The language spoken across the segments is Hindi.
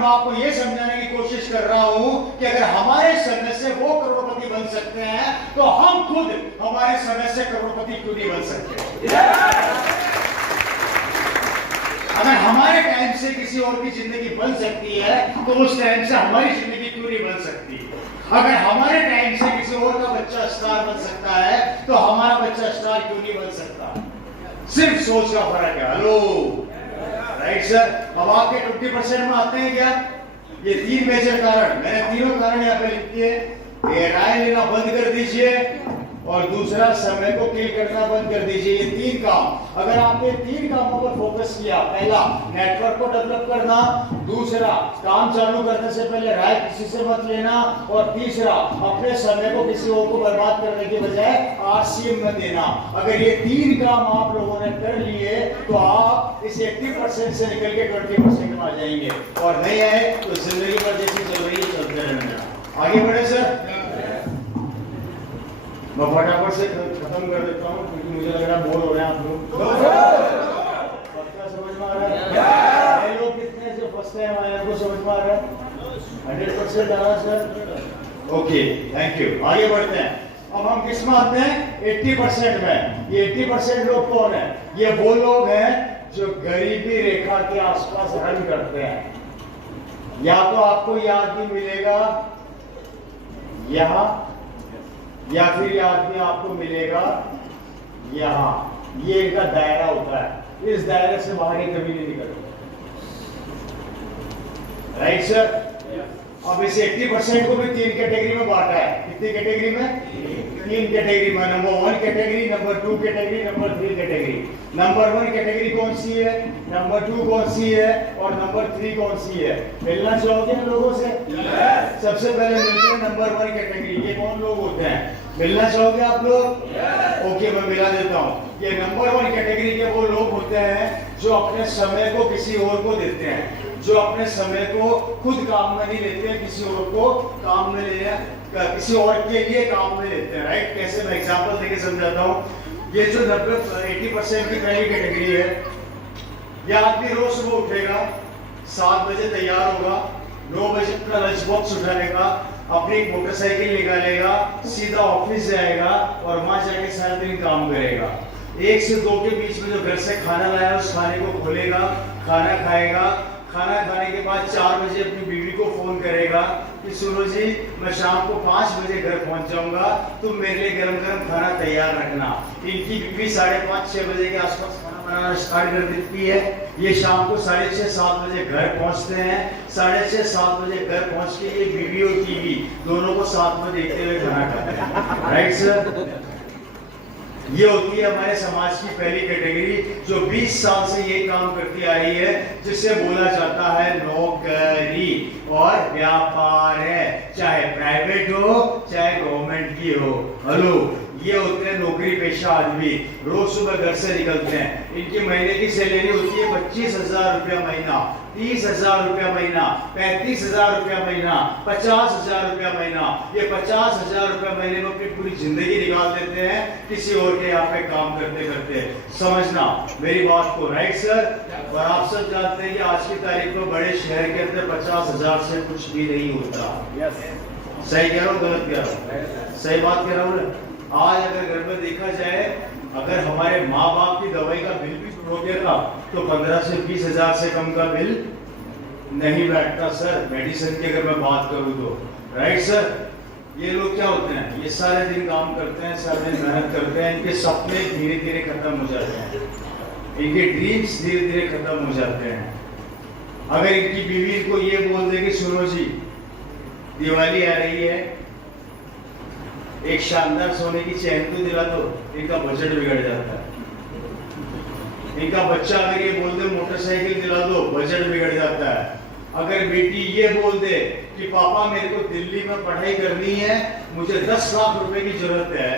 मैं आपको यह समझाने की कोशिश कर रहा हूं कि अगर हमारे समय से वो करोड़पति बन सकते हैं तो हम खुद हमारे समय से करोड़पति क्यों नहीं बन सकते? अगर हमारे टाइम से किसी और की जिंदगी बन सकती है तो उस टाइम से हमारी जिंदगी क्यों नहीं बन सकती? अगर हमारे टाइम से किसी और का बच्चा स्टार बन सकता है तो हमारा बच्चा स्टार क्यों नहीं बन सकता? सिर्फ सोच का फर्क है। Hello, right sir. अब आपके 20% में आते हैं क्या? ये 3 मेजर कारण, मैंने तीनों कारण यहाँ पे लिख दिए। ये राय लेना बंद कर दीजिए और दूसरा समय को किल करना बंद कर दीजिए। ये 3 काम, अगर आपने 3 कामों पर फोकस किया, पहला नेटवर्क को डेवलप करना, दूसरा काम चालू करने से पहले राय किसी से मत लेना, और तीसरा अपने समय को किसी और को बर्बाद करने के बजाय आरसीएम में देना। अगर ये 3 काम आप लोगों ने कर लिए तो आप इस 80% से निकल के 20% में आ जाएंगे, और नहीं आए तो जिंदगी पर जैसी चल रही है चलते रहना। आगे बढ़े सर। मैं फटाफट से खत्म कर देता हूँ क्योंकि मुझे लग रहा है बोर हो रहे हैं आप लोग। पक्का समझ में आ रहा है? ये लोग कितने से फर्स्ट टाइम आए हैं, समझ में आ रहा है? 100% आ रहा है सर। Okay, thank you. आगे बढ़ते हैं। अब हम किस में आते हैं? 80% में। ये 80% लोग कौन है? ये वो लोग हैं जो गरीबी रेखा के आसपास रन करते हैं। या तो आपको ये आदमी मिलेगा यहाँ, या फिर ये आदमी आपको मिलेगा यहाँ। ये इनका दायरा होता है, इस दायरे से बाहर ये कभी नहीं निकलता। Right sir. अब इस 80% को भी 3 कैटेगरी में बांटा है। कितनी कैटेगरी में? 3 कैटेगरी में। Number 1 category, number 2 category, number 3 category. Number 1 category कौन सी है, नंबर 2 कौन सी है, और नंबर 3 कौन सी है? मिलना चाहोगे इन लोगों से? सबसे पहले मिलते हैं नंबर 1 कैटेगरी। ये कौन लोग होते हैं? मिलना चाहोगे आप लोग? ओके, मैं मिला देता हूँ। ये नंबर 1 कैटेगरी के वो लोग होते हैं जो अपने समय को किसी और को देते हैं, जो अपने समय को खुद काम में नहीं लेते हैं, किसी और को काम में ले, किसी और के लिए काम में लेते हैं। राइट? कैसे? मैं एग्जांपल देके समझाता हूँ। ये जो 80% की पहली कैटेगरी है, यह आदमी रोज सुबह उठेगा, 7 बजे तैयार होगा, 9 बजे अपना लंच बॉक्स उठाएगा, अपनी मोटरसाइकिल निकालेगा, सीधा ऑफिस जाएगा और वहां जाके सारा दिन काम करेगा। 1 से 2 के बीच में जो घर से खाना लाया उस खाने को खोलेगा, खाना खाएगा। खाना खाने के बाद 4 बजे अपनी बीवी को फोन करेगा कि सुनो जी, मैं शाम को 5 बजे घर पहुंच जाऊंगा, तुम मेरे लिए गरम गरम खाना तैयार रखना। इनकी बीवी 5:30-6 बजे के आसपास खाना बनाना स्टार्ट कर देती है। ये शाम को 6:30-7 बजे घर पहुंचते हैं। 6:30-7 बजे घर पहुंच के ये बीवी और टीवी दोनों को साथ में देखते हुए खाना खाते हैं। Right sir. ये होती है हमारे समाज की पहली कैटेगरी जो 20 साल से ये काम करती आ रही है, जिसे बोला जाता है नौकरी और व्यापार है, चाहे प्राइवेट हो चाहे गवर्नमेंट की हो। हेलो, ये होते हैं नौकरी पेशा आदमी, रोज सुबह घर से निकलते हैं। इनकी महीने की सैलरी होती है 25,000 रुपया महीना, 30,000 रुपया महीना, 35,000 रुपया महीना, 50,000 रुपया महीना। ये 50,000 रुपया महीने में अपनी पूरी जिंदगी निकाल देते हैं किसी और के यहाँ पे काम करते करते। समझना मेरी बात को। Right sir. और आप सब जानते हैं कि आज की तारीख में बड़े शहर के अंदर 50,000 से कुछ भी नहीं होता। सही कह रहा हूँ गलत कह रहा हूँ? सही बात कह रहा हूँ। आज अगर घर में देखा जाए, अगर हमारे माँ बाप की दवाई का बिल भी सुनोगे ना तो 15 से 20,000 से कम का बिल नहीं बैठता सर, मेडिसिन की अगर मैं बात करूँ तो। Right sir. ये लोग क्या होते हैं? ये सारे दिन काम करते हैं, सारे दिन मेहनत करते हैं, इनके सपने धीरे धीरे खत्म हो जाते हैं, इनके ड्रीम्स धीरे धीरे खत्म हो जाते हैं। अगर इनकी बीवी इनको ये बोल दे कि सुनो जी, दिवाली आ रही है, एक शानदार सोने की चैन तो दिला दो, इनका बजट बिगड़ जाता है। इनका बच्चा अगर ये बोल दे मोटरसाइकिल दिला दो, बजट बिगड़ जाता है। अगर बेटी ये बोल दे कि पापा मेरे को दिल्ली में पढ़ाई करनी है, मुझे 10 लाख रुपए की जरूरत है,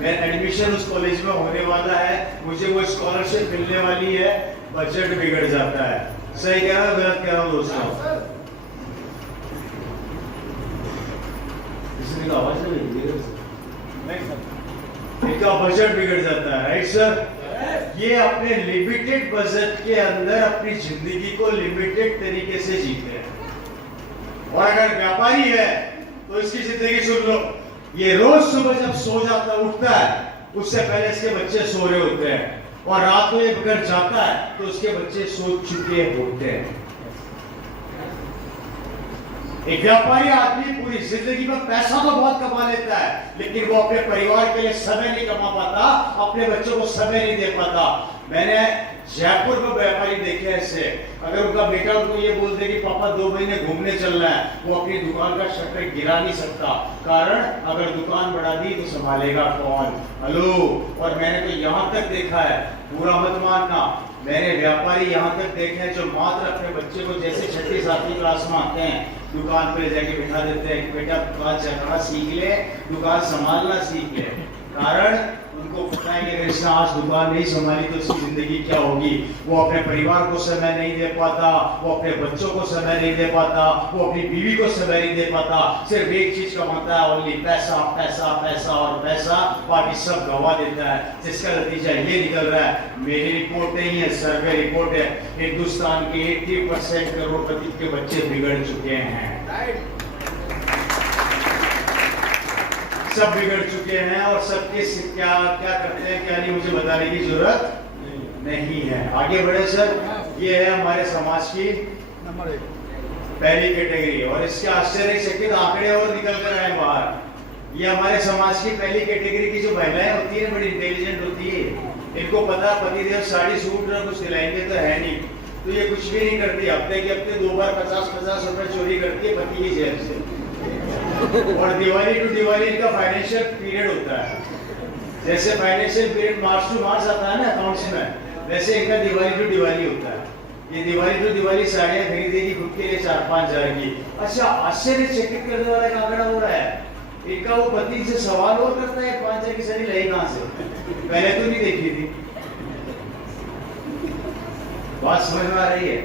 मैं एडमिशन उस कॉलेज में होने वाला है, मुझे वो स्कॉलरशिप मिलने वाली है, बजट बिगड़ जाता है। सही कह रहा हूं गलत कह रहा हूं दोस्तों? किसी का आवाज इनका बजट बिगड़ जाता है। Right sir. ये अपने लिमिटेड बजट के अंदर अपनी जिंदगी को लिमिटेड तरीके से जीते हैं। और अगर व्यापारी है तो इसकी जिंदगी सुन लो, ये रोज सुबह जब सो जाता उठता है उससे पहले इसके बच्चे सो रहे होते हैं, और रात को ये घर जाता है तो उसके बच्चे सो चुके होते हैं। एक व्यापारी आदमी पूरी जिंदगी में पैसा तो बहुत कमा लेता है, लेकिन वो अपने परिवार के लिए समय नहीं कमा पाता, अपने बच्चों को समय नहीं दे पाता। मैंने जयपुर में व्यापारी देखे ऐसे, अगर उनका बेटा उनको ये बोल दे कि पापा 2 महीने घूमने चलना है, वो अपनी दुकान का शटर गिरा नहीं सकता, कारण अगर दुकान बढ़ा दी तो संभालेगा कौन। हेलो, और मैंने तो यहाँ तक देखा है, पूरा मत मानना, मैंने व्यापारी यहाँ तक देखे हैं जो मात्र अपने बच्चे को जैसे 6ठी 7वीं क्लास में आते हैं दुकान पे जाके बिठा देते हैं, बेटा दुकान चलाना सीख ले, दुकान संभालना सीख ले, कारण उनको पता है कि अगर इसने आज दुकान नहीं संभाली तो उसकी जिंदगी क्या होगी। वो अपने परिवार को समय नहीं दे पाता, वो अपने बच्चों को समय नहीं दे पाता, वो अपनी बीवी को समय नहीं दे पाता, सिर्फ एक चीज कमाता है, ओनली पैसा पैसा पैसा और पैसा, बाकी सब गवा देता है, जिसका नतीजा ये निकल रहा है। मेरी रिपोर्ट नहीं है, सर्वे रिपोर्ट है, हिंदुस्तान के 80% करोड़पति के बच्चे बिगड़ चुके हैं, सब बिगड़ चुके हैं, और सबके क्या क्या करते हैं क्या नहीं मुझे बताने की जरूरत नहीं है। आगे बढ़े सर, ये है हमारे समाज की नंबर 1 पहली कैटेगरी, और इसके आश्चर्यचकित आंकड़े और निकल कर आए बाहर। ये हमारे समाज की पहली कैटेगरी की जो महिलाएं होती है बड़ी इंटेलिजेंट होती है, इनको पता पतिदेव साड़ी सूट कुछ दिलाएंगे तो है नहीं, तो ये कुछ भी नहीं करती, हफ्ते के हफ्ते 2 बार 50-50 रुपए चोरी करती है पति की जेब से। और दिवाली टू दिवाली इनका फाइनेंशियल पीरियड होता है, जैसे फाइनेंशियल पीरियड मार्च टू मार्च आता है ना अकाउंट्स में, वैसे इनका दिवाली टू दिवाली होता है। ये दिवाली टू दिवाली साड़ियां खरीदेगी खुद के लिए 4-5 हजार की। अच्छा, आश्चर्यचकित करने वाला एक आंकड़ा हो रहा है, इनका वो पति से सवाल और करता है 5 हजार की साड़ी लाई कहां से, पहले तो नहीं देखी थी। बात समझ में आ रही है,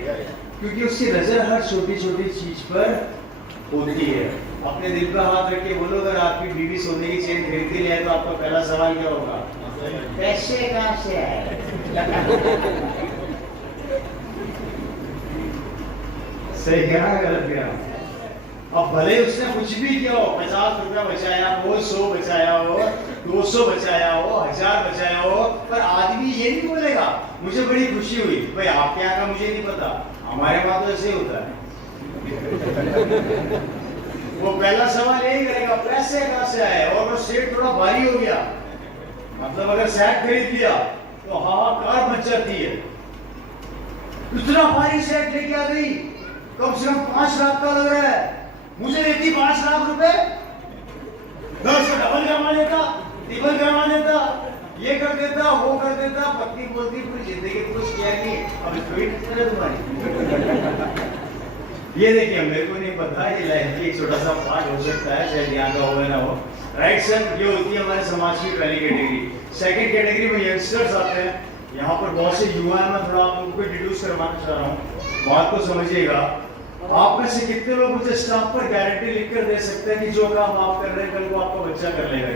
क्योंकि उसकी नजर हर छोटी छोटी चीज पर होती है। अपने दिल पर हाथ रख के बोलो, अगर आपकी बीवी सोने की चेन खरीद के लिए तो आपका पहला सवाल क्या होगा, पैसे कहां से आए। सही क्या गलत क्या? अब भले उसने कुछ भी किया हो, 50 रुपया बचाया हो, 100 बचाया हो, 200 बचाया हो, 1000 बचाया हो, पर आदमी ये नहीं बोलेगा मुझे बड़ी खुशी हुई। भाई आपके यहाँ का मुझे नहीं पता, हमारे वहां तो ऐसे ही होता है। वो पहला सवाल यही करेगा पैसे कहां से आए, और वो सेट थोड़ा भारी हो गया, मतलब अगर सेट खरीद लिया तो हाहाकार मच जाती है, इतना भारी सेट लेके आ गई, कम से कम 5 लाख का लग रहा है, मुझे देती 5 लाख रुपए, 10 डबल करवा लेता, ट्रिपल करवा लेता, ये कर देता वो कर देता। पत्नी बोलती पूरी जिंदगी तो कुछ किया नहीं, अब इसको तुम्हारी। ये देखिए मेरे को नहीं पता, ये लाइफ की एक छोटा सा पार्ट हो सकता है, शायद यहाँ का हो या ना हो, राइट सर। ये होती है हमारे समाज की पहली कैटेगरी। सेकंड कैटेगरी में यंगस्टर्स आते हैं, यहाँ पर बहुत से युवा है, मैं थोड़ा आप लोगों को इंट्रोड्यूस करवाना चाह रहा हूँ, बात को समझिएगा। आप में से कितने लोग मुझे स्टाफ पर गारंटी लिखकर दे सकते हैं कि जो काम आप कर रहे हैं कल को आपका बच्चा कर लेगा?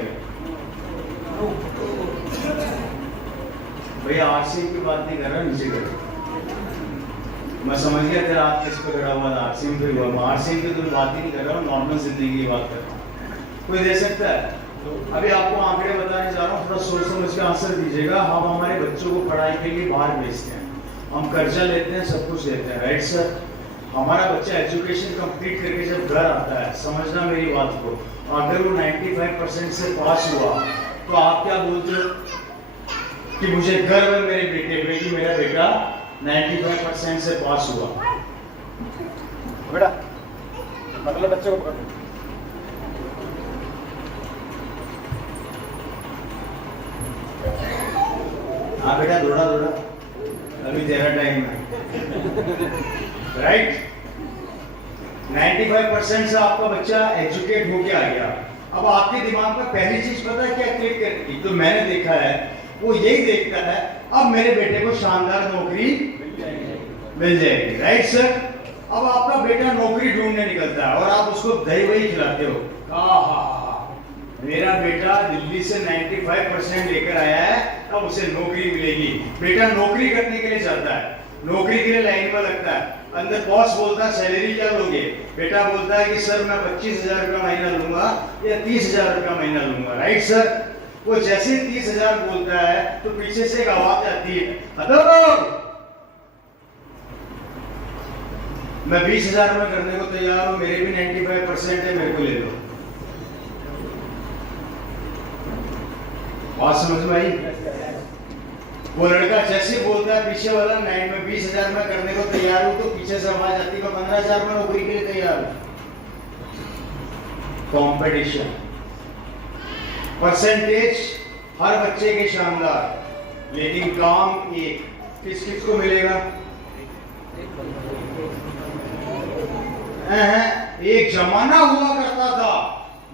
भैया आरसी की बात नहीं कर रहा, नीचे करो, मैं समझ गया तेरा हाथ किस पे खड़ा हुआ था, आरसी में फिर हुआ, आरसी की तो बात ही नहीं कर रहा हूँ, नॉर्मल जिंदगी की बात कर रहा हूँ। कोई दे सकता है? तो अभी आपको आंकड़े बताने जा रहा हूँ, थोड़ा सोच समझ के आंसर दीजिएगा। हम हमारे बच्चों को पढ़ाई के लिए बाहर भेजते हैं, हम कर्जा लेते हैं, सब कुछ लेते हैं, राइट सर। हमारा बच्चा एजुकेशन कंप्लीट करके जब घर आता है, समझना मेरी बात को, अगर वो 95% से पास हुआ तो आप क्या बोलते हो कि मुझे गर्व है मेरे बेटे पे कि मेरा बेटा 95% से पास हुआ। बेटा मतलब बच्चे को पकड़, हाँ बेटा दौड़ा दौड़ा, अभी तेरा टाइम है, राइट। 95% से आपका बच्चा एजुकेट होके आ गया। अब आपके दिमाग में पहली चीज पता है क्या क्लिक करती, तो मैंने देखा है वो यही देखता है अब मेरे बेटे को शानदार नौकरी मिल जाएगी, राइट सर। अब आपका बेटा नौकरी ढूंढने निकलता है और आप उसको दही वही खिलाते हो, मेरा बेटा दिल्ली से 95% लेकर आया है, अब उसे नौकरी मिलेगी। बेटा नौकरी करने के लिए जाता है, नौकरी के लिए लाइन में लगता है, अंदर बॉस बोलता है सैलरी क्या लोगे, बेटा बोलता है कि सर मैं 25,000 रुपया महीना लूंगा या 30,000 रुपया महीना लूंगा, राइट सर। वो जैसे 30,000 बोलता है तो पीछे से एक आवाज आती है, हेलो मैं 20,000 में करने को तैयार हूं, मेरे भी 95% है, मेरे को ले लो। बात समझ में आई? वो लड़का जैसे बोलता है पीछे वाला मैं 20,000 में करने को तैयार हूं, तो पीछे से आवाज आती है मैं 15,000 में नौकरी के लिए तैयार हूं। कंपटीशन, परसेंटेज हर बच्चे के शानदार, लेकिन काम एक, किस किस को मिलेगा? एक जमाना हुआ करता था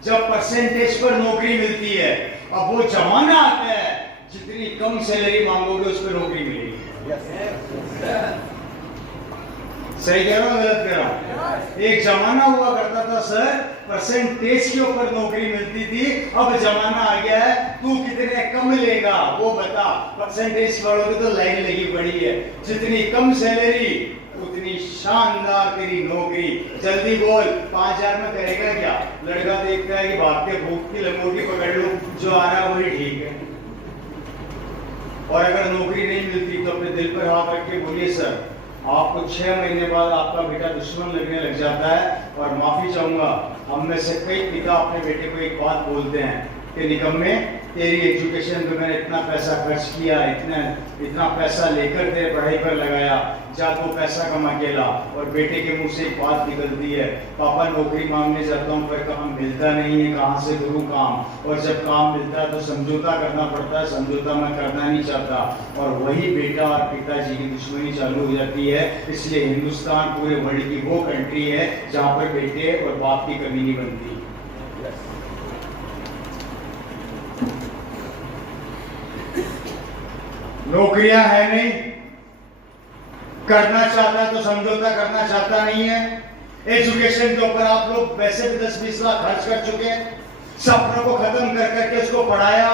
जब परसेंटेज पर नौकरी मिलती है, अब वो जमाना आता है जितनी कम सैलरी मांगोगे उस पर नौकरी मिलेगी। सही कह रहा हूं गलत कह रहा हूं? एक जमाना हुआ करता था सर परसेंटेज के ऊपर नौकरी मिलती थी, अब जमाना आ गया है तू कितने कम लेगा वो बता, परसेंटेज बढ़ोगे तो लाइन लगी पड़ी है, जितनी कम सैलरी उतनी शानदार तेरी नौकरी, जल्दी बोल 5,000 में करेगा क्या? लड़का देखता है कि भाग के भूख की लंगोटी पकड़ लो, जो आ रहा है वही ठीक है। और अगर नौकरी नहीं मिलती तो अपने दिल पर हाथ रख के बोलिए सर आपको 6 महीने बाद आपका बेटा दुश्मन लगने लग जाता है, और माफी चाहूंगा हम में से कई पिता अपने बेटे को एक बात बोलते हैं कि निकम्मे तेरी एजुकेशन पे मैंने इतना पैसा खर्च किया, इतना पैसा लेकर तेरे पढ़ाई पर लगाया, जा तो पैसा कमा के ला। और बेटे के मुंह से एक बात निकलती है पापा नौकरी मांगने जाता हूँ पर काम मिलता नहीं है, कहाँ से करूँ काम, और जब काम मिलता है तो समझौता करना पड़ता है, समझौता मैं करना नहीं चाहता, और वही बेटा और पिताजी की दुश्मनी चालू हो जाती है। इसलिए हिंदुस्तान पूरे वर्ल्ड की वो कंट्री है जहाँ पर बेटे और बाप की कमी नहीं बनती। नौकरियां है नहीं, करना चाहता है तो समझौता करना चाहता नहीं है। एजुकेशन के ऊपर आप लोग वैसे भी 10-20 लाख खर्च कर चुके हैं, सपनों को खत्म कर करके उसको पढ़ाया,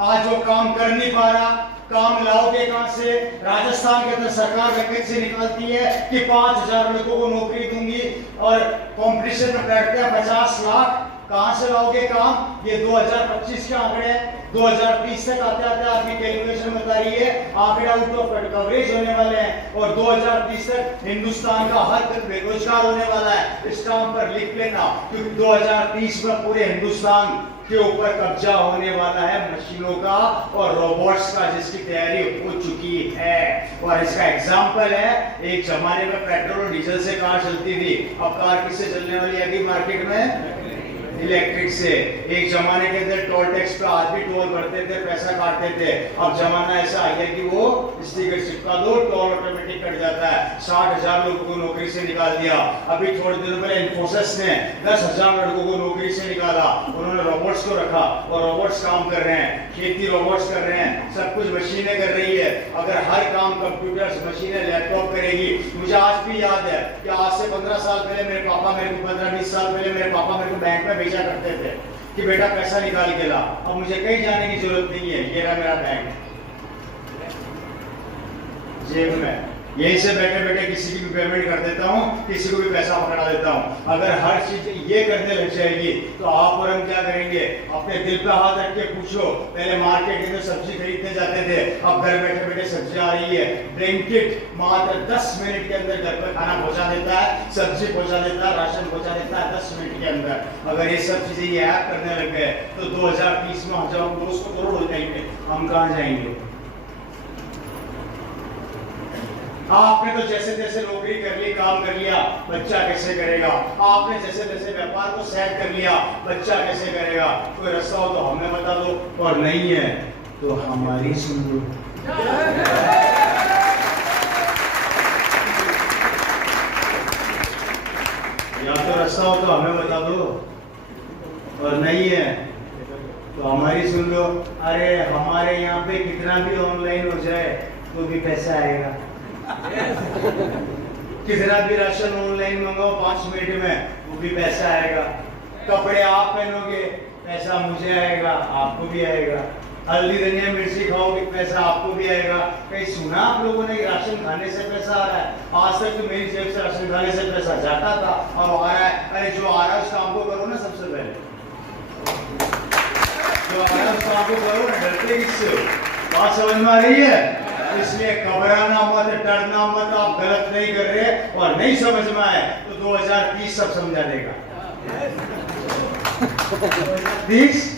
आज वो काम कर नहीं पा रहा, काम लाओगे कहां से? राजस्थान के अंदर सरकार वैकेंसी निकालती है कि 5,000 लोगों को नौकरी दूंगी, और कंपटीशन में बैठते हैं 50 लाख, कहां से लाओगे काम? ये 2025 के आंकड़े हैं, 2030 तक आते आते आपकी कैलकुलेशन बता रही है आंकड़े आउट ऑफ कवरेज होने वाले हैं, और 2030 तक हिंदुस्तान का हर कोई बेरोजगार होने वाला है। इस काम पर लिख लेना, क्योंकि 2030 में पूरे हिंदुस्तान के ऊपर कब्जा होने वाला है मशीनों का और रोबोट्स का, जिसकी तैयारी हो चुकी है। और इसका एग्जाम्पल है, एक जमाने में पेट्रोल और डीजल से कार चलती थी, अब कार किससे चलने वाली है मार्केट में? इलेक्ट्रिक से। एक जमाने के अंदर टोल टैक्स पे आदमी टोल भरते थे, पैसा काटते थे, अब जमाना ऐसा आ गया कि वो स्टिकर चिपका दो, टोल ऑटोमेटिक कट जाता है। 60,000 लोगों को नौकरी से निकाल दिया। अभी थोड़े दिनों पहले इन्फोसिस ने 10,000 लड़कों को नौकरी से निकाला, उन्होंने रोबोट्स को रखा और रोबोट्स काम कर रहे हैं, खेती रोबोट्स कर रहे हैं, सब कुछ मशीनें कर रही है। अगर हर काम कंप्यूटर्स, मशीनें, लैपटॉप करेगी। मुझे आज भी याद है कि आज से 15 साल पहले मेरे पापा मेरे को 15-20 साल पहले मेरे पापा मेरे को बैंक में भेजा करते थे कि बेटा पैसा निकाल के ला। अब मुझे कहीं जाने की जरूरत नहीं है, ये रहा मेरा बैंक जेब में, यहीं से बैठे बैठे किसी की भी पेमेंट कर देता हूँ, किसी को भी पैसा पकड़ा देता हूँ। अगर हर चीज ये करने लग जाएगी तो आप और हम क्या करेंगे? अपने दिल पे हाथ रख के पूछो, पहले मार्केट में सब्जी खरीदने जाते थे, अब घर बैठे बैठे सब्जी आ रही है। ब्लिंकिट मात्र 10 मिनट के अंदर घर पर खाना पहुंचा देता है, सब्जी पहुंचा देता है, राशन पहुंचा देता है 10 मिनट के अंदर। अगर ये सब चीजें ये ऐप करने लग गए तो 2030 में जब हम 200 करोड़ हो जाएंगे, हम कहाँ जाएंगे? आपने तो जैसे जैसे नौकरी कर ली, काम कर लिया, बच्चा कैसे करेगा? आपने जैसे जैसे व्यापार को सेट कर लिया, बच्चा कैसे करेगा? कोई रास्ता हो तो हमें बता दो, और नहीं है तो हमारी सुन लो। या तो रास्ता हो तो हमें बता दो, और नहीं है तो हमारी सुन लो। अरे हमारे यहाँ पे कितना भी ऑनलाइन हो जाए तो भी पैसा आएगा। कितना भी राशन ऑनलाइन मंगाओ 5 मिनट में, वो भी पैसा आएगा। कपड़े आप पहनोगे, पैसा मुझे आएगा, आपको भी आएगा। हल्दी धनिया मिर्ची खाओगे पैसा आपको भी आएगा। कहीं सुना आप लोगों ने राशन खाने से पैसा आ रहा है? आज तक तो मेरी जेब से राशन खाने से पैसा जाता था, अब आ रहा है। अरे जो आ रहा है उस काम को करो ना, सबसे पहले जो आ रहा है उस काम को करो ना, डरते किससे हो? बात समझ में आ रही है? इसलिए घबराना मत, डरना मत, आप गलत नहीं कर रहे, और नहीं समझ में आए तो 2030 सब समझा देगा। 30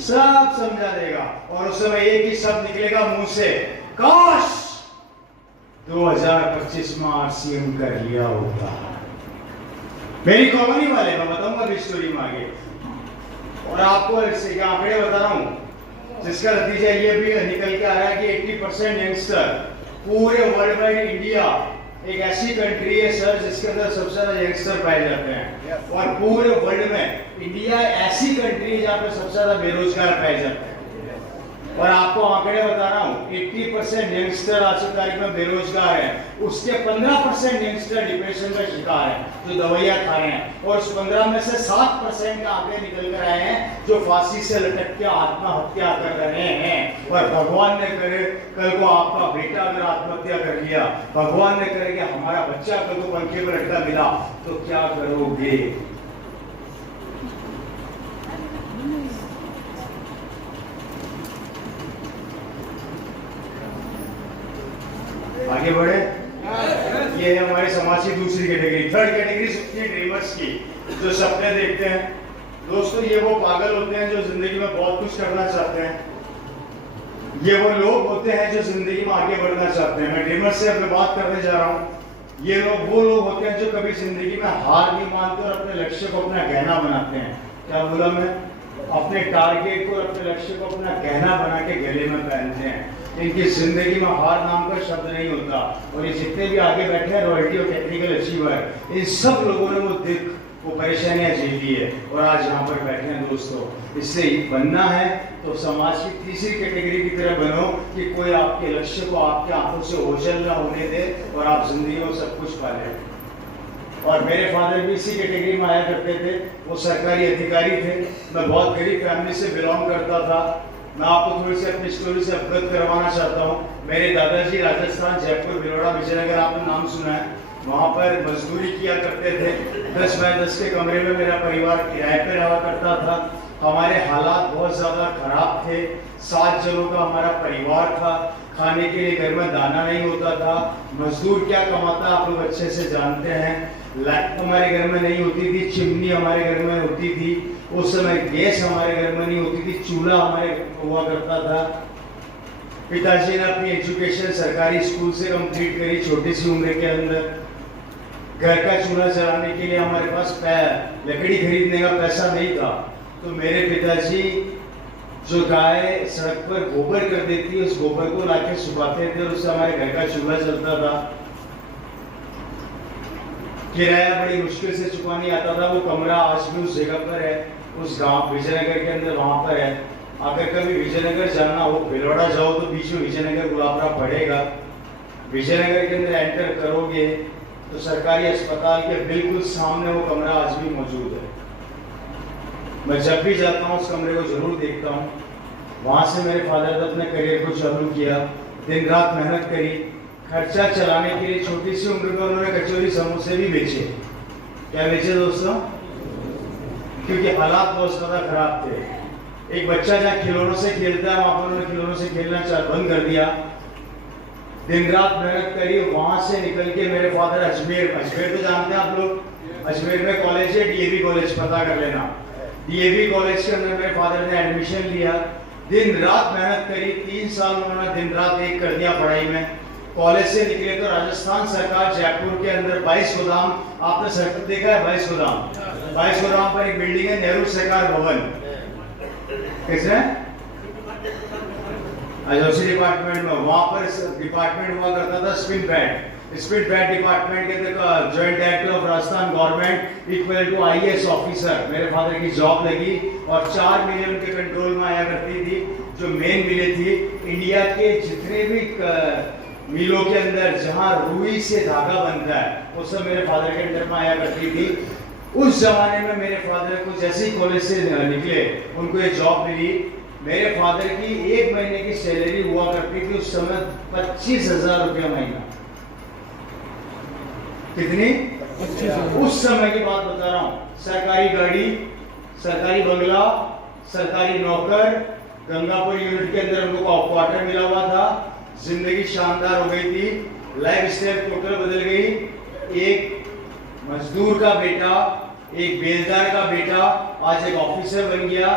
सब समझा देगा, और उस समय एक ही शब्द निकलेगा मुंह से, काश 2025 में आरसीएम कर लिया होता। मेरी कॉलोनी वाले, मैं बताऊंगा अभी स्टोरी में आगे, और आपको आंकड़े बता रहा हूं जिसका नतीजा ये भी निकल के आ रहा है कि 80% यंगस्टर पूरे वर्ल्ड में, इंडिया एक ऐसी कंट्री है सर जिसके अंदर सबसे ज्यादा यंगस्टर पाए जाते हैं, और पूरे वर्ल्ड में इंडिया ऐसी कंट्री है जहाँ पे सबसे ज्यादा बेरोजगार पाए जाते हैं। और आपको आंकड़े बता रहा हूँ, 80% यंगस्टर आज की तारीख में बेरोजगार है, उसके 15% यंगस्टर डिप्रेशन का शिकार है जो दवाइयाँ खा रहे हैं, और उस 15 में से 7% के आंकड़े निकल कर आए हैं जो फांसी से लटक के आत्महत्या कर रहे हैं। और भगवान ने करे कल को आपका बेटा अगर आत्महत्या कर लिया, भगवान ने करे कि हमारा बच्चा कल को पंखे पर लटका मिला, तो क्या करोगे? आगे बढ़े। ये है हमारे समाज की दूसरी कैटेगरी। थर्ड कैटेगरी होती है ड्रीमर्स की, जो सपने देखते हैं। दोस्तों, ये वो पागल होते हैं जो जिंदगी में बहुत कुछ करना चाहते हैं। ये वो लोग होते हैं जो जिंदगी में आगे बढ़ना चाहते हैं। मैं ड्रीमर्स से अपने बात करने जा रहा हूँ। ये लोग वो लोग होते हैं जो कभी जिंदगी में हार नहीं मानते और अपने लक्ष्य को अपना गहना बनाते हैं। क्या बोला मैं? अपने टारगेट को, अपने लक्ष्य को अपना गहना बना के गले में पहनते हैं। इनकी जिंदगी में हार नाम का शब्द नहीं होता। और ये जितने भी आगे बैठे हैं रॉयल्टी और टेक्निकल अचीवर, इन सब लोगों ने वो परेशानियां झेली है और आज यहाँ पर बैठे हैं दोस्तों। इससे बनना है तो समाज की तीसरी कैटेगरी की तरह बनो कि कोई आपके लक्ष्य को आपके आंखों से ओझल ना होने दे और आप जिंदगी में सब कुछ पा लें। और मेरे फादर भी इसी कैटेगरी में आया करते थे। वो सरकारी अधिकारी थे। मैं बहुत गरीब फैमिली से बिलोंग करता था। मैं आपको थोड़ी सी अपनी स्टोरी से अवगत करवाना चाहता हूँ। मेरे दादाजी राजस्थान, जयपुर, भिलवाड़ा, विजयनगर, आपने नाम सुना है, वहाँ पर मजदूरी किया करते थे। 10 बाय 10 के कमरे में मेरा परिवार किराए पर रहा करता था। हमारे हालात बहुत ज़्यादा खराब थे। 7 जनों का हमारा परिवार था। खाने के लिए घर में दाना नहीं होता था। मजदूर क्या कमाता आप लोग अच्छे से जानते हैं। लाइट हमारे घर में नहीं होती थी, चिमनी हमारे घर में होती थी। उस समय गैस हमारे घर में नहीं होती थी, चूल्हा हमारे हुआ करता था। पिताजी ने अपनी एजुकेशन सरकारी स्कूल से कंप्लीट करी छोटी सी उम्र के अंदर। घर का चूल्हा जलाने के लिए हमारे पास लकड़ी खरीदने का पैसा नहीं था, तो मेरे पिताजी जो गाय सड़क पर गोबर कर देती है उस गोबर को लाके सुखाते थे और उससे हमारे घर का चूल्हा चलता था। किराया बड़ी मुश्किल से चुकानी आता था। वो कमरा आज भी उस जगह पर है, उस गांव विजयनगर के अंदर वहां पर है। अगर कभी विजयनगर जाना हो, भिलवाड़ा जाओ तो बीच में विजयनगर गुलाबरा पड़ेगा। विजयनगर के अंदर एंटर करोगे तो सरकारी अस्पताल के बिल्कुल सामने वो कमरा आज भी मौजूद है। मैं जब भी जाता हूँ उस कमरे को जरूर देखता हूँ। वहां से मेरे फादर ने अपने करियर को चालू किया, दिन रात मेहनत करी। खर्चा चलाने के लिए छोटी सी उम्र में उन्होंने कचौरी समोसे भी बेचे। क्या बेचे दोस्तों? क्योंकि हालात बहुत ज्यादा खराब थे। एक बच्चा जहाँ खिलौनों से खेलता है वहां पर उन्होंने खिलौनों से खेलना बंद कर दिया। दिन रात मेहनत करी। वहां से निकल के मेरे फादर अजमेर तो जानते हैं आप लोग, अजमेर में कॉलेज है डीएवी कॉलेज, पता कर लेना। डीएवी कॉलेज के अंदर मेरे फादर ने एडमिशन लिया। दिन रात मेहनत करी। 3 साल उन्होंने दिन रात एक कर दिया पढ़ाई में। कॉलेज से निकले तो राजस्थान सरकार जयपुर के अंदर 22 गोदाम, आपने सर्कल देखा है 22 गोदाम? 22 गोदाम पर एक बिल्डिंग है नेहरू सरकार भवन। किसने? उसी डिपार्टमेंट में, वहां पर डिपार्टमेंट हुआ करता था स्पिन पैड डिपार्टमेंट के अंदर joint director of Rajasthan government equal to IAS officer. मेरे फादर की जॉब लगी और 4 मिलें उनके कंट्रोल में आया करती थी। जो मेन मिलें थी इंडिया के जितने भी मिलों के अंदर जहां रुई से धागा बनता है, वो सब मेरे फादर के अंडर में आया करती थी। उस जमाने में मेरे फादर को जैसे ही कॉलेज से निकले उनको ये जॉब मिली। मेरे फादर की 1 महीने की सैलरी हुआ करती थी उस समय 25,000 रुपया महीना। कितनी? उस समय की बात बता रहा हूं। सरकारी गाड़ी, सरकारी बंगला, सरकारी नौकर, गंगापुर यूनिट के अंदर हम लोग को क्वार्टर मिला हुआ था। जिंदगी शानदार हो गई थी, लाइफ स्टाइल टोटल बदल गई। एक मजदूर का बेटा, एक बेलदार का बेटा आज एक ऑफिसर बन गया।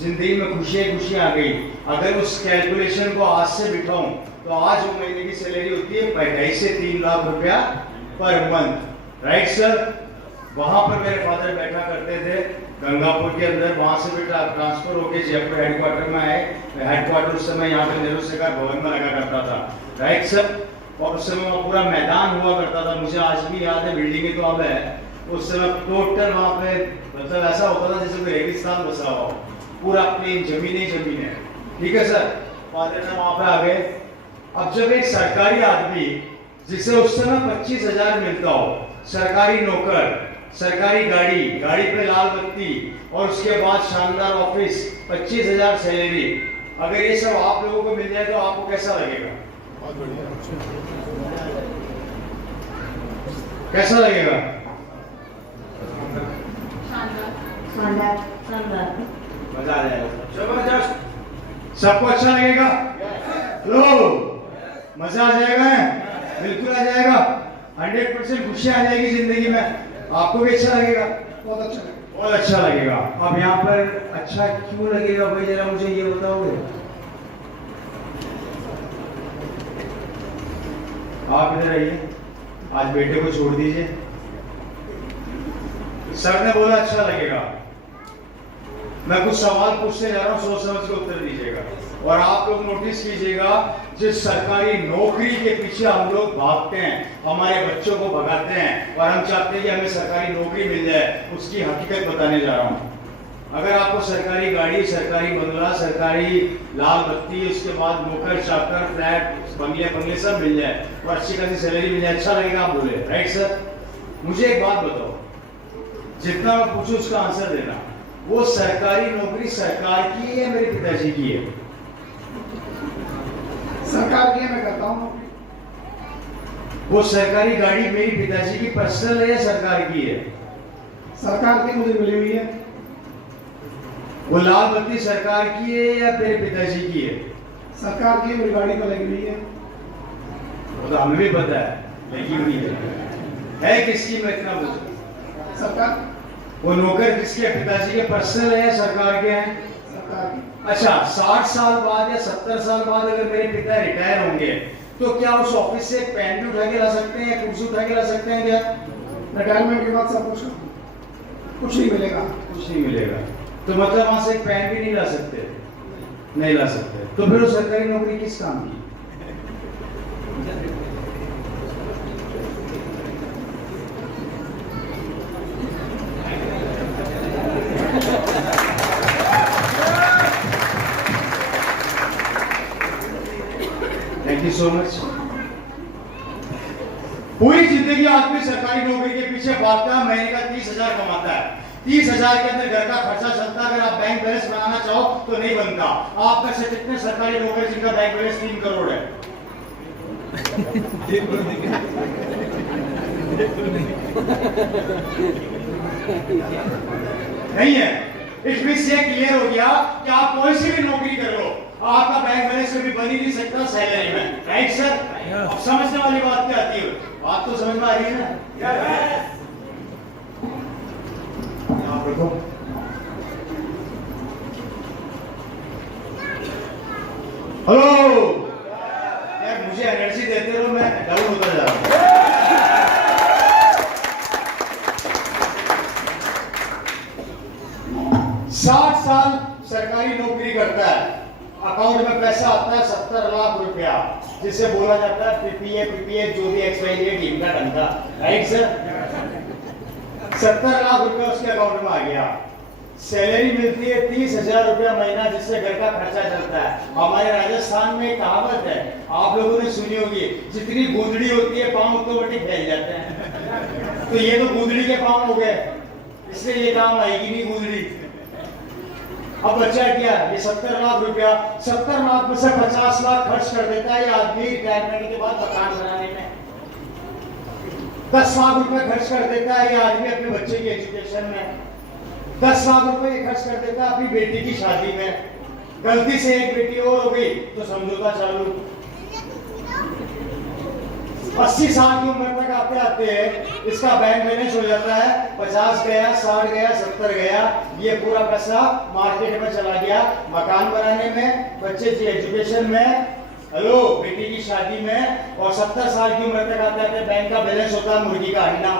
जिंदगी में खुशियां आ गई। अगर उस कैलकुलेशन को आज से बिठाऊं तो आज वो महीने की सैलरी होती है 2.5 से 3 लाख रुपया पर मंथ। Right sir? वहां पर मेरे फादर बैठा करते थे गंगापुर के अंदर। वहां से बेटा ट्रांसफर होकर जयपुर हेडक्वार्टर में आए। हेडक्वार्टर उस समय यहाँ पे नेहरू सरकार भवन में लगा करता था। Right sir? और उस समय वहाँ पूरा मैदान हुआ करता था। मुझे आज भी याद है, बिल्डिंग तो अब है। उस समय टोटल वहाँ पे मतलब ऐसा होता था जैसे कोई रेगिस्तान बसा हुआ हो, पूरा प्लेन जमीन ही जमीन है। ठीक है सर? फादर ने वहाँ पे आ गए। अब जब एक सरकारी आदमी जिसे उस समय 25,000 मिलता हो, सरकारी नौकर, सरकारी गाड़ी, गाड़ी पे लाल बत्ती और उसके बाद शानदार ऑफिस, 25,000 सैलरी, अगर ये सब आप लोगों को मिल जाए तो आपको कैसा लगेगा? बहुत बढ़िया। कैसा लगेगा? मजा आ जाएगा। जबरदस्त। सबको अच्छा लगेगा? लो, मजा आ जाएगा? बिल्कुल आ जाएगा। 100% खुशी आ जाएगी जिंदगी में। आपको भी अच्छा लगेगा? बहुत अच्छा लगा। बहुत अच्छा लगेगा। अब यहाँ पर अच्छा क्यों लगेगा भाई, जरा मुझे ये बताओगे? आप इधर आइए। आज बेटे को छोड़ दीजिए। सर ने बोला अच्छा लगेगा। मैं कुछ सवाल पूछने जा रहा हूँ, सोच समझ के उत्तर दीजिएगा। और आप लोग नोटिस कीजिएगा, जिस सरकारी नौकरी के पीछे हम लोग भागते हैं, हमारे बच्चों को भगाते हैं और हम चाहते हैं कि हमें सरकारी नौकरी मिल जाए, उसकी हकीकत बताने जा रहा हूँ। अगर आपको सरकारी गाड़ी, सरकारी बंगला, सरकारी लाल बत्ती, उसके बाद नौकर चाकर, फ्लैट, बंगले सब मिल जाए और अच्छी खासी सैलरी मिल जाए, अच्छा लगेगा? आप बोले राइट सर? मुझे एक बात बताओ, जितना मैं पूछूं उसका आंसर देना। वो सरकारी नौकरी सरकार की है या मेरे पिताजी की है? सरकार की है, मैं करता हूँ। वो सरकारी गाड़ी मेरी पिताजी की पर्सनल है या सरकार की है? सरकार की मुझे मिली हुई है। वो लाल बत्ती सरकार की है या मेरे पिताजी की है? सरकार की मेरी गाड़ी पर लगी हुई है। वो तो हमें भी पता है लगी हुई है किसकी? मैं इतना पूछूं। सरकार। वो नौकर किसके? पिताजी के पर्सनल है या सरकार के हैं? सरकार की। अच्छा, 60 साल बाद या 70 साल बाद अगर मेरे पिता रिटायर होंगे तो क्या उस ऑफिस से एक पेन भी उठा के ला सकते हैं या कुर्सी उठा के ला सकते हैं क्या? रिटायरमेंट के बाद सब कुछ नहीं मिलेगा। कुछ नहीं मिलेगा तो मतलब वहां से एक पेन भी नहीं ला सकते? नहीं ला सकते। तो फिर वो सरकारी नौकरी किस काम की? Thank you so much. पूरी जिंदगी आदमी सरकारी नौकरी के पीछे भागता है, महीने का 30,000 कमाता है। 30,000 के अंदर घर का खर्चा चलता है। अगर आप बैंक बैलेंस बनाना चाहो तो नहीं बनता। आप में से कितने सरकारी नौकरी जिनका बैंक बैलेंस 3 करोड़ है? नहीं है। इसमें से क्लियर हो गया कि आप कोई सी भी नौकरी कर लो, आपका बैंक बैलेंस कभी बन ही नहीं सकता सैलरी में। Right sir? अब समझने वाली बात क्या आती है? बात तो समझ में आ रही है ना? आप देखो, हेलो यार, मुझे एनर्जी देते रहो, मैं डाउन होता जा रहा हूँ। 60 साल सरकारी नौकरी करता है, अकाउंट में पैसा आता है 70 लाख रुपया, जिसे बोला जाता है पीपीएफ जो भी XYZ टीम का धंधा। Right sir? 70 लाख रुपया उसके अकाउंट में आ गया। सैलरी मिलती है 30,000 रुपया महीना, जिससे घर का खर्चा चलता है। हमारे राजस्थान में एक कहावत है, आप लोगों ने सुनी होगी, जितनी गूंदड़ी होती है पांव ऑटोमेटिक फैल जाते हैं। तो ये तो गूंदड़ी के पांव हो गए, इसलिए ये काम आएगी नहीं गूंदड़ी। अब बच्चा क्या ये 70 लाख रुपया, 70 लाख में से 50 लाख खर्च कर देता है ये आदमी रिटायरमेंट के बाद मकान बनाने में। 10 लाख रुपए खर्च कर देता है ये आदमी अपने बच्चे की एजुकेशन में। 10 लाख रुपए खर्च कर देता है अपनी बेटी की शादी में। गलती से एक बेटी और हो गई तो समझौता चालू। 80 साल की उम्र तक आते आते इसका बैंक बैलेंस हो जाता है 50 गया, 60 गया, 70 गया, ये पूरा पैसा मार्केट में चला गया, मकान बनाने में, बच्चे की एजुकेशन में, हेलो बेटी की शादी में। और 70 साल की उम्र तक आते आते बैंक का बैलेंस होता है मुर्गी का अंडा।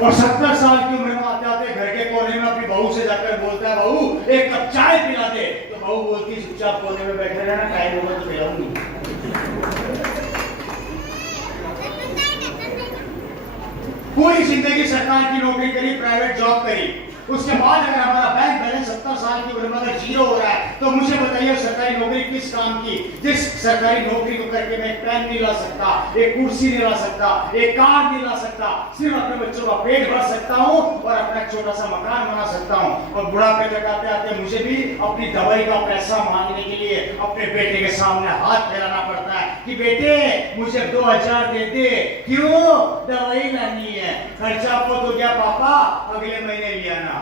और 70 साल की उम्र में आते आते घर के कोने में अपनी बहू से जाकर बोलता है, बहू एक कप चाय पिला दे। तो बहू बोलती है चुपचाप कोने में बैठे रहना, टाइम होगा तो पिलाऊंगी। पूरी जिंदगी सरकार की नौकरी करी, प्राइवेट जॉब करी, उसके बाद अगर हमारा बैंक बैलेंस 70 साल की उम्र में अगर जीरो हो रहा है तो मुझे बताइए सरकारी नौकरी किस काम की? जिस सरकारी नौकरी को करके मैं एक पेन नहीं ला सकता, एक कुर्सी नहीं ला सकता, एक कार नहीं ला सकता, सिर्फ अपने बच्चों का पेट भर सकता हूँ और अपना एक छोटा सा मकान बना सकता हूँ। और बुढ़ापे तक आते आते मुझे भी अपनी दवाई का पैसा मांगने के लिए अपने बेटे के सामने हाथ फैलाना पड़ता है कि बेटे मुझे 2000 दे दे। क्यों? दवाई लानी है। खर्चा आपको तो क्या पापा, अगले महीने ले आना।